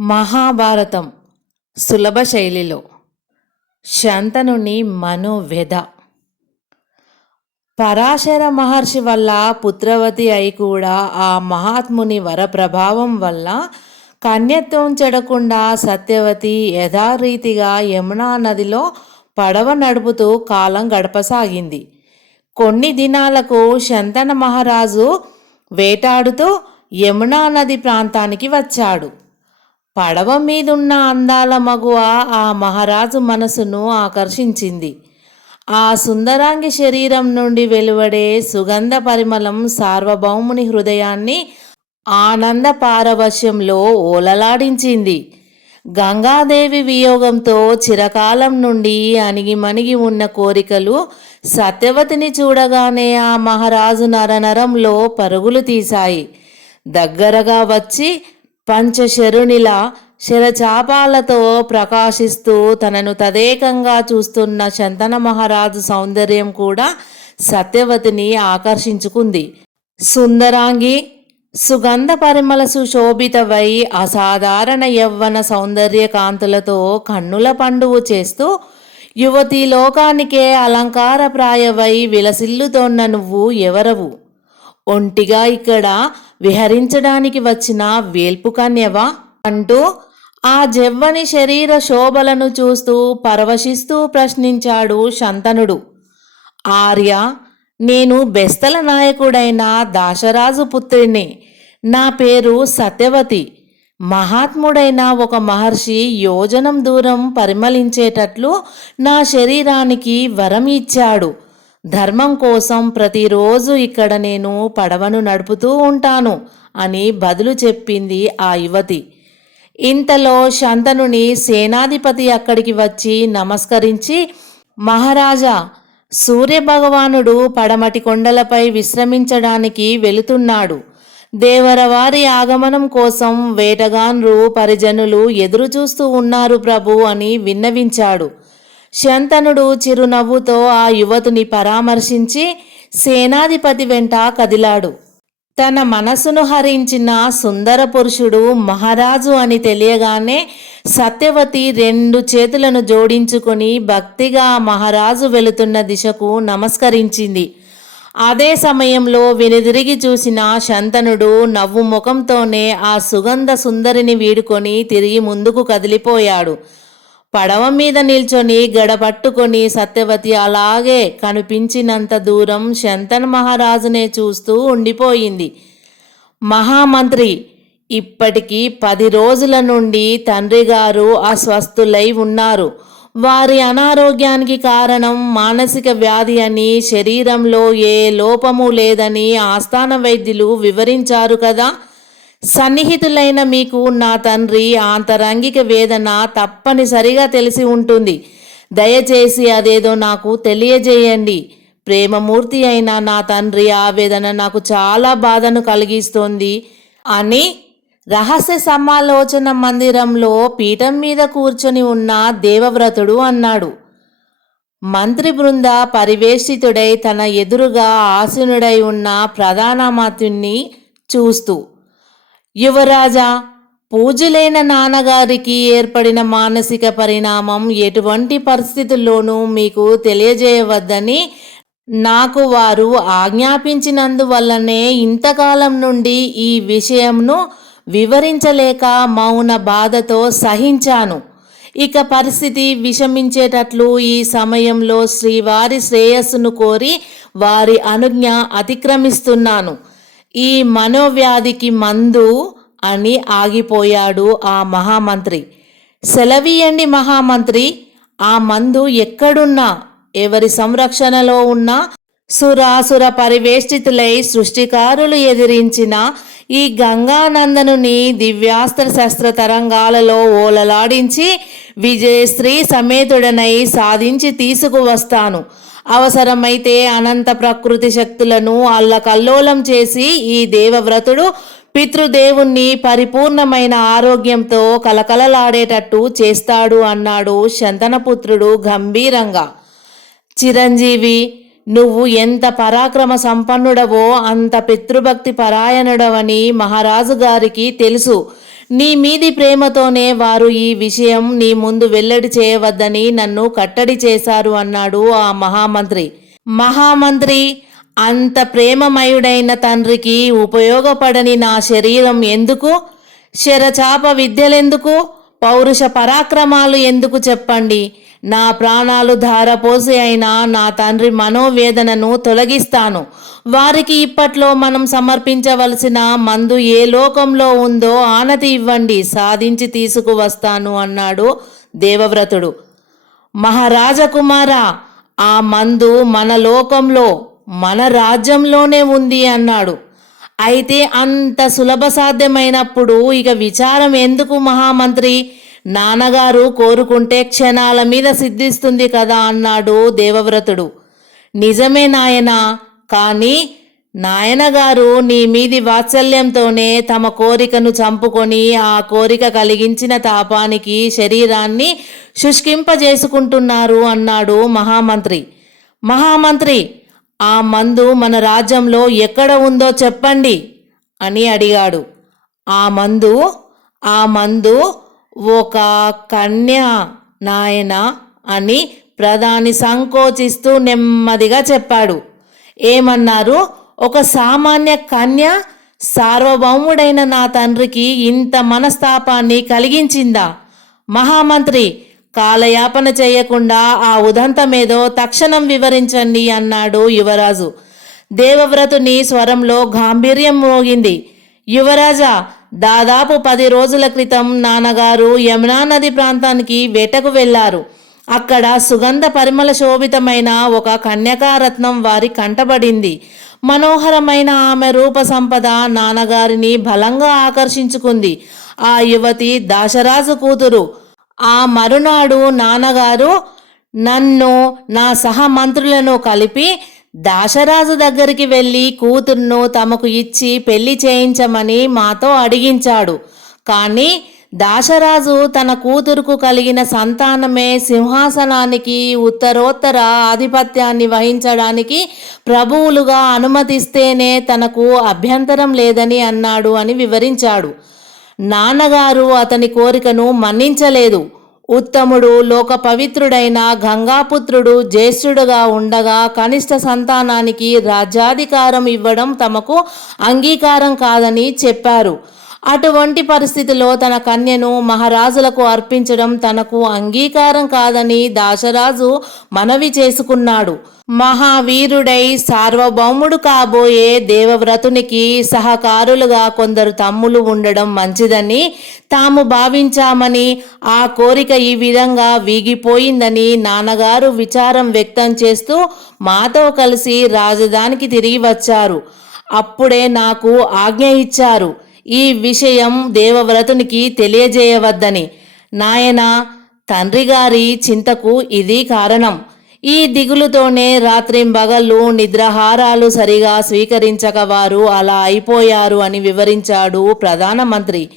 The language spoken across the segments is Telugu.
మహాభారతం సులభ శైలిలో. శంతనుని మనోవ్యధ. పరాశర మహర్షి వల్ల పుత్రవతి అయి కూడా ఆ మహాత్ముని వరప్రభావం వల్ల కన్యత్వం చెడకుండా సత్యవతి యథారీతిగా యమునా నదిలో పడవ నడుపుతూ కాలం గడపసాగింది. కొన్ని దినాలకు శంతన మహారాజు వేటాడుతూ యమునా నది ప్రాంతానికి వచ్చాడు. పడవ మీదున్న అందాల మగువ ఆ మహారాజు మనసును ఆకర్షించింది. ఆ సుందరాంగి శరీరం నుండి వెలువడే సుగంధ పరిమళం సార్వభౌముని హృదయాన్ని ఆనంద పారవశ్యంలో ఓలలాడించింది. గంగాదేవి వియోగంతో చిరకాలం నుండి అణిగిమణిగి ఉన్న కోరికలు సత్యవతిని చూడగానే ఆ మహారాజు నరనరంలో పరుగులు తీశాయి. దగ్గరగా వచ్చి పంచశరునిలా శరచాపాలతో ప్రకాశిస్తూ తనను తదేకంగా చూస్తున్న శంతన మహారాజు సౌందర్యం కూడా సత్యవతిని ఆకర్షించుకుంది. సుందరాంగి సుగంధ పరిమళ సుశోభితవై అసాధారణ యవ్వన సౌందర్య కాంతులతో కన్నుల పండువు చేస్తూ యువతి లోకానికే అలంకారప్రాయవై విలసిల్లుతోన్న నువ్వు ఎవరవు? ఒంటిగా ఇక్కడ విహరించడానికి వచ్చిన వేల్పుకన్యవా అంటూ ఆ జవ్వని శరీర శోభలను చూస్తూ పరవశిస్తూ ప్రశ్నించాడు శంతనుడు. ఆర్య నేను బెస్తల నాయకుడైన దాశరాజు పుత్రిని. నా పేరు సత్యవతి. మహాత్ముడైన ఒక మహర్షి యోజనం దూరం పరిమళించేటట్లు నా శరీరానికి వరం ఇచ్చాడు. ధర్మం కోసం ప్రతిరోజు ఇక్కడ నేను పడవను నడుపుతూ ఉంటాను అని బదులు చెప్పింది ఆ యువతి. ఇంతలో శంతనుని సేనాధిపతి అక్కడికి వచ్చి నమస్కరించి మహారాజా సూర్యభగవానుడు పడమటి కొండలపై విశ్రమించడానికి వెళుతున్నాడు. దేవరవారి ఆగమనం కోసం వేటగాన్లు పరిజనులు ఎదురుచూస్తూ ఉన్నారు ప్రభు అని విన్నవించాడు. శంతనుడు చిరునవ్వుతో ఆ యువతిని పరామర్శించి సేనాధిపతి వెంట కదిలాడు. తన మనసును హరించిన సుందర పురుషుడు మహారాజు అని తెలియగానే సత్యవతి రెండు చేతులను జోడించుకొని భక్తిగా మహారాజు వెళుతున్న దిశకు నమస్కరించింది. అదే సమయంలో వెనుదిరిగి చూసిన శంతనుడు నవ్వు ముఖంతోనే ఆ సుగంధ సుందరిని వీడుకొని తిరిగి ముందుకు కదిలిపోయాడు. పడవ మీద నిల్చొని గడపట్టుకొని సత్యవతి అలాగే కనిపించినంత దూరం శంతన్ మహారాజునే చూస్తూ ఉండిపోయింది. మహామంత్రి ఇప్పటికీ పది రోజుల నుండి తండ్రి గారు అస్వస్థులై ఉన్నారు. వారి అనారోగ్యానికి కారణం మానసిక వ్యాధి అని శరీరంలో ఏ లోపము లేదని ఆస్థాన వైద్యులు వివరించారు కదా. సన్నిహితులైన మీకు నా తండ్రి ఆంతరంగిక వేదన తప్పనిసరిగా తెలిసి ఉంటుంది. దయచేసి అదేదో నాకు తెలియజేయండి. ప్రేమమూర్తి అయిన నా తండ్రి ఆవేదన నాకు చాలా బాధను కలిగిస్తోంది అని రహస్య సమాలోచన మందిరంలో పీఠం మీద కూర్చొని ఉన్న దేవవ్రతుడు అన్నాడు. మంత్రి బృంద పరివేషితుడై తన ఎదురుగా ఆసీనుడై ఉన్న ప్రధానమాత్యుణ్ణి చూస్తూ యువరాజా పూజలైన నాన్నగారికి ఏర్పడిన మానసిక పరిణామం ఎటువంటి పరిస్థితుల్లోనూ మీకు తెలియజేయవద్దని నాకు వారు ఆజ్ఞాపించినందువల్లనే ఇంతకాలం నుండి ఈ విషయంను వివరించలేక మౌన బాధతో సహించాను. ఇక పరిస్థితి విషమించేటట్లు ఈ సమయంలో శ్రీవారి శ్రేయస్సును కోరి వారి అనుజ్ఞ అతిక్రమిస్తున్నాను. ఈ మనోవ్యాధికి మందు అని ఆగిపోయాడు ఆ మహామంత్రి. సెలవీయండి మహామంత్రి ఆ మందు ఎక్కడున్నా ఎవరి సంరక్షణలో ఉన్నా సురాసుర పరివేష్టితులై సృష్టికారులు ఎదిరించిన ఈ గంగానందనుని దివ్యాస్త్ర శస్త్ర తరంగాలలో ఓలలాడించి విజయశ్రీ సమేతుడనై సాధించి తీసుకువస్తాను. అవసరమైతే అనంత ప్రకృతి శక్తులను అల్లకల్లోలం చేసి ఈ దేవవ్రతుడు పితృదేవుణ్ణి పరిపూర్ణమైన ఆరోగ్యంతో కలకలలాడేటట్టు చేస్తాడు అన్నాడు శంతనపుత్రుడు గంభీరంగా. చిరంజీవి నువ్వు ఎంత పరాక్రమ సంపన్నుడవో అంత పితృభక్తి పరాయణుడవని మహారాజు గారికి తెలుసు. నీ మీది ప్రేమతోనే వారు ఈ విషయం నీ ముందు వెల్లడి చేయవద్దని నన్ను కట్టడి చేశారు అన్నాడు ఆ మహామంత్రి. మహామంత్రి అంత ప్రేమమయుడైన తండ్రికి ఉపయోగపడని నా శరీరం ఎందుకు? శరచాప విద్యలెందుకు? పౌరుష పరాక్రమాలు ఎందుకు చెప్పండి? నా ప్రాణాలు ధారపోసి అయినా నా తండ్రి మనోవేదనను తొలగిస్తాను. వారికి ఇప్పట్లో మనం సమర్పించవలసిన మందు ఏ లోకంలో ఉందో ఆనతి ఇవ్వండి సాధించి తీసుకువస్తాను అన్నాడు దేవవ్రతుడు. మహారాజకుమారా ఆ మందు మన లోకంలో మన రాజ్యంలోనే ఉంది అన్నాడు. అయితే అంత సులభ సాధ్యమైనప్పుడు ఇక విచారం ఎందుకు మహామంత్రి? నాన్నగారు కోరుకుంటే క్షణాల మీద సిద్ధిస్తుంది కదా అన్నాడు దేవవ్రతుడు. నిజమే నాయనా కానీ నాయనగారు నీ మీది వాత్సల్యంతోనే తమ కోరికను చంపుకొని ఆ కోరిక కలిగించిన తాపానికి శరీరాన్ని శుష్కింపజేసుకుంటున్నారు అన్నాడు మహామంత్రి. మహామంత్రి ఆ మందు మన రాజ్యంలో ఎక్కడ ఉందో చెప్పండి అని అడిగాడు. ఆ మందు ఆ మందు ఒక కన్య నాయన అని ప్రధాని సంకోచిస్తూ నెమ్మదిగా చెప్పాడు. ఏమన్నారు? ఒక సామాన్య కన్య సార్వభౌముడైన నా తండ్రికి ఇంత మనస్తాపాన్ని కలిగించిందా? మహామంత్రి కాలయాపన చేయకుండా ఆ ఉదంతమేదో తక్షణం వివరించండి అన్నాడు యువరాజు. దేవవ్రతుని స్వరంలో గాంభీర్యం మోగింది. యువరాజా దాదాపు పది రోజుల క్రితం నాన్నగారు యమునా నది ప్రాంతానికి వేటకు వెళ్ళారు అక్కడ సుగంధ పరిమళ శోభితమైన ఒక కన్యకారత్నం వారి కంటబడింది మనోహరమైన ఆమె రూప సంపద నాన్నగారిని బలంగా ఆకర్షించుకుంది. ఆ యువతి దాశరాజు కూతురు. ఆ మరునాడు నాన్నగారు నన్ను నా సహమంత్రులను కలిపి దాశరాజు దగ్గరికి వెళ్ళి కూతుర్ను తమకు ఇచ్చి పెళ్ళి చేయించమని మాతో అడిగించాడు. కానీ దాశరాజు తన కూతురుకు కలిగిన సంతానమే సింహాసనానికి ఉత్తరోత్తర ఆధిపత్యాన్ని వహించడానికి ప్రభువులుగా అనుమతిస్తేనే తనకు అభ్యంతరం లేదని అన్నాడు అని వివరించాడు. నాన్నగారు అతని కోరికను మన్నించలేదు. ఉత్తముడు లోక పవిత్రుడైన గంగాపుత్రుడు జ్యేష్ఠుడుగా ఉండగా కనిష్ట సంతానానికి రాజ్యాధికారం ఇవ్వడం తమకు అంగీకారం కాదని చెప్పారు. అటువంటి పరిస్థితిలో తన కన్యను మహారాజులకు అర్పించడం తనకు అంగీకారం కాదని దాశరాజు మనవి చేసుకున్నాడు. మహావీరుడై సార్వభౌముడు కాబోయే దేవవ్రతునికి సహకారులుగా కొందరు తమ్ములు ఉండడం మంచిదని తాము భావించామని ఆ కోరిక ఈ విధంగా వీగిపోయిందని నాన్నగారు విచారం వ్యక్తం చేస్తూ మాతో కలిసి రాజధానికి తిరిగి వచ్చారు. అప్పుడే నాకు ఆజ్ఞ ఇచ్చారు. ఈ విషయం దేవవ్రతునికి తెలియజేయవద్దని. నాయన తండ్రి గారి చింతకు ఇది కారణం. ఈ దిగులుతోనే రాత్రింబగళ్ళు నిద్రాహారాలు సరిగా స్వీకరించక వారు అలా అయిపోయారు అని వివరించాడు ప్రధానమంత్రి.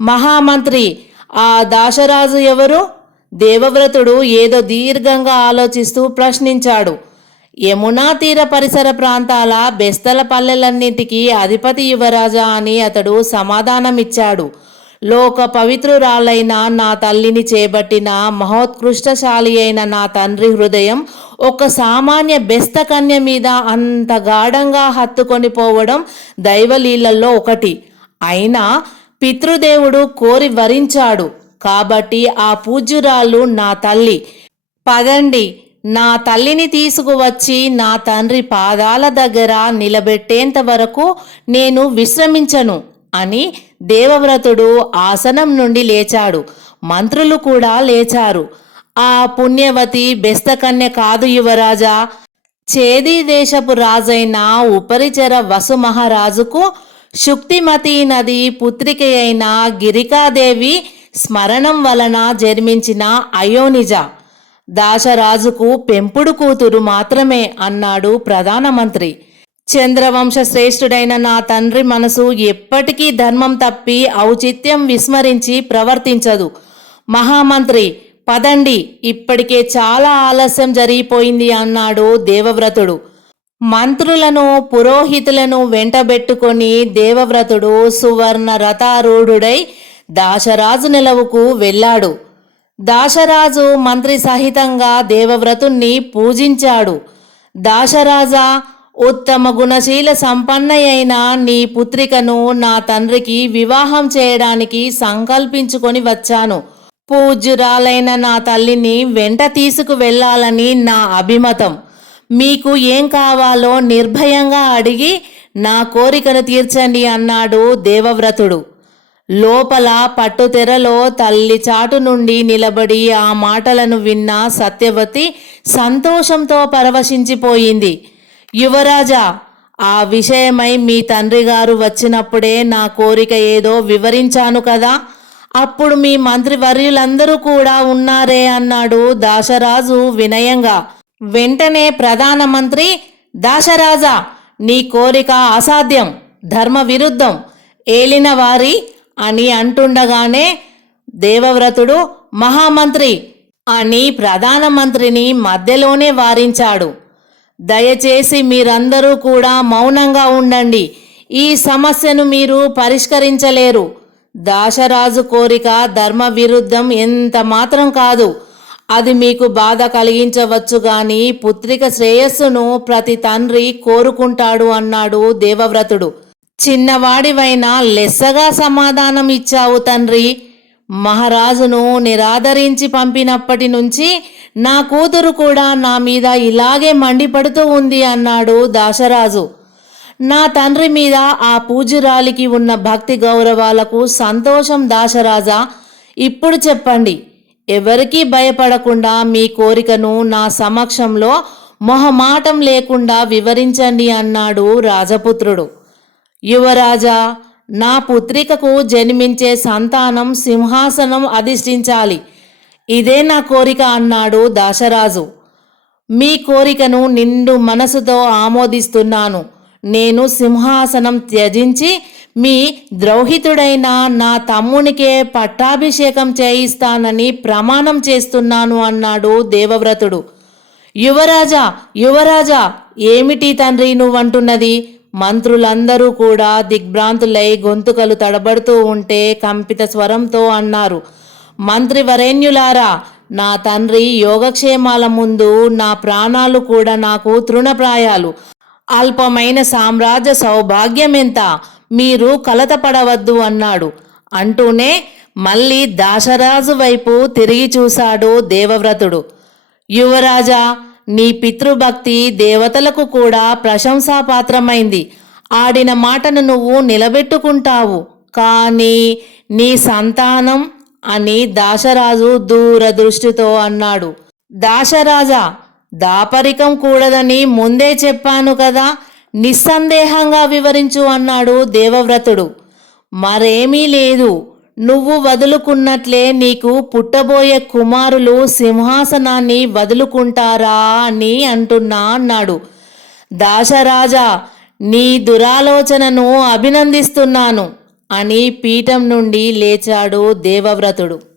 మహామంత్రి ఆ దాశరాజు ఎవరు? దేవవ్రతుడు ఏదో దీర్ఘంగా ఆలోచిస్తూ ప్రశ్నించాడు. యమునా తీర పరిసర ప్రాంతాల బెస్తల పల్లెలన్నింటికీ అధిపతి యువరాజా అని అతడు సమాధానమిచ్చాడు. లోక పవిత్రురాలైన నా తల్లిని చేపట్టిన మహోత్కృష్టశాలి అయిన నా తండ్రి హృదయం ఒక సామాన్య బెస్త కన్య మీద అంత గాఢంగా హత్తుకొని పోవడం దైవలీలల్లో ఒకటి. అయినా పితృదేవుడు కోరి వరించాడు. కాబట్టి ఆ పూజ్యురాలు నా తల్లి. పదండి నా తల్లిని తీసుకువచ్చి నా తండ్రి పాదాల దగ్గర నిలబెట్టేంత వరకు నేను విశ్రమించను అని దేవవ్రతుడు ఆసనం నుండి లేచాడు. మంత్రులు కూడా లేచారు. ఆ పుణ్యవతి బెస్తకన్య కాదు యువరాజా. చేది దేశపు రాజైన ఉపరిచర వసు మహారాజుకు శుక్తిమతి నది పుత్రిక అయిన గిరికాదేవి స్మరణం వలన జన్మించిన అయోనిజ. దాశరాజుకు పెంపుడు కూతురు మాత్రమే అన్నాడు ప్రధానమంత్రి. చంద్రవంశ శ్రేష్ఠుడైన నా తండ్రి మనసు ఎప్పటికీ ధర్మం తప్పి ఔచిత్యం విస్మరించి ప్రవర్తించదు. మహామంత్రి పదండి ఇప్పటికే చాలా ఆలస్యం జరిగిపోయింది అన్నాడు దేవవ్రతుడు. మంత్రులను పురోహితులను వెంటబెట్టుకొని దేవవ్రతుడు సువర్ణ రథారూఢుడై దాశరాజు నిలవుకు వెళ్ళాడు. దాశరాజు మంత్రి సహితంగా దేవవ్రతుణ్ణి పూజించాడు. దాశరాజా ఉత్తమ గుణశీల సంపన్నయైన నీ పుత్రికను నా తండ్రికి వివాహం చేయడానికి సంకల్పించుకొని వచ్చాను. పూజ్యురాలైన నా తల్లిని వెంట తీసుకు వెళ్ళాలని నా అభిమతం. మీకు ఏం కావాలో నిర్భయంగా అడిగి నా కోరికను తీర్చండి అన్నాడు దేవవ్రతుడు. లోపల పట్టుతెరలో తల్లి చాటు నుండి నిలబడి ఆ మాటలను విన్న సత్యవతి సంతోషంతో పరవశించిపోయింది. యువరాజా ఆ విషయమై మీ తండ్రి గారు వచ్చినప్పుడే నా కోరిక ఏదో వివరించాను కదా. అప్పుడు మీ మంత్రివర్యులందరూ కూడా ఉన్నారే అన్నాడు దాశరాజు వినయంగా. వెంటనే ప్రధానమంత్రి దాశరాజా నీ కోరిక అసాధ్యం ధర్మ విరుద్ధం ఏలిన వారి అని అంటుండగానే దేవవ్రతుడు మహామంత్రి అని ప్రధానమంత్రిని మధ్యలోనే వారించాడు. దయచేసి మీరందరూ కూడా మౌనంగా ఉండండి. ఈ సమస్యను మీరు పరిష్కరించలేరు. దాశరాజు కోరిక ధర్మ విరుద్ధం ఎంత మాత్రం కాదు. అది మీకు బాధ కలిగించవచ్చు గాని పుత్రిక శ్రేయస్సును ప్రతి తండ్రి కోరుకుంటాడు అన్నాడు దేవవ్రతుడు. చిన్నవాడివైనా లెస్సగా సమాధానం ఇచ్చావు తండ్రి. మహారాజును నిరాదరించి పంపినప్పటి నుంచి నా కూతురు కూడా నా మీద ఇలాగే మండిపడుతూ ఉంది అన్నాడు దాశరాజు. నా తండ్రి మీద ఆ పూజురాలికి ఉన్న భక్తి గౌరవాలకు సంతోషం దాశరాజా. ఇప్పుడు చెప్పండి ఎవరికీ భయపడకుండా మీ కోరికను నా సమక్షంలో మొహమాటం లేకుండా వివరించండి అన్నాడు రాజపుత్రుడు. యువరాజా నా పుత్రికకు జన్మించే సంతానం సింహాసనం అధిష్ఠించాలి. ఇదే నా కోరిక అన్నాడు దాశరాజు. మీ కోరికను నిండు మనసుతో ఆమోదిస్తున్నాను. నేను సింహాసనం త్యజించి మీ ద్రోహితుడైన నా తమ్మునికే పట్టాభిషేకం చేయిస్తానని ప్రమాణం చేస్తున్నాను అన్నాడు దేవవ్రతుడు. యువరాజా యువరాజా ఏమిటి తండ్రి నువ్వంటున్నది? మంత్రులందరూ కూడా దిగ్భ్రాంతులై గొంతుకలు తడబడుతూ ఉంటే కంపిత స్వరంతో అన్నారు మంత్రివరేణ్యులారా నా తండ్రి యోగక్షేమాల ముందు నా ప్రాణాలు కూడా నాకు తృణప్రాయాలు. అల్పమైన సామ్రాజ్య సౌభాగ్యమెంత? మీరు కలతపడవద్దు అన్నాడు. అంటూనే మళ్ళీ దాశరాజు వైపు తిరిగి చూశాడు దేవవ్రతుడు. యువరాజా నీ పితృభక్తి దేవతలకు కూడా ప్రశంసాపాత్రమైంది. ఆడిన మాటను నువ్వు నిలబెట్టుకుంటావు. కానీ నీ సంతానం అని దాశరాజు దూరదృష్టితో అన్నాడు. దాశరాజా దాపరికం కూడదని ముందే చెప్పాను కదా నిస్సందేహంగా వివరించు అన్నాడు దేవవ్రతుడు. మరేమీ లేదు. నువ్వు వదులుకున్నట్లే నీకు పుట్టబోయే కుమారులు సింహాసనాన్ని వదులుకుంటారా అని అంటున్నా అన్నాడు. దాశరాజా నీ దురాలోచనను అభినందిస్తున్నాను అని పీఠం నుండి లేచాడు దేవవ్రతుడు.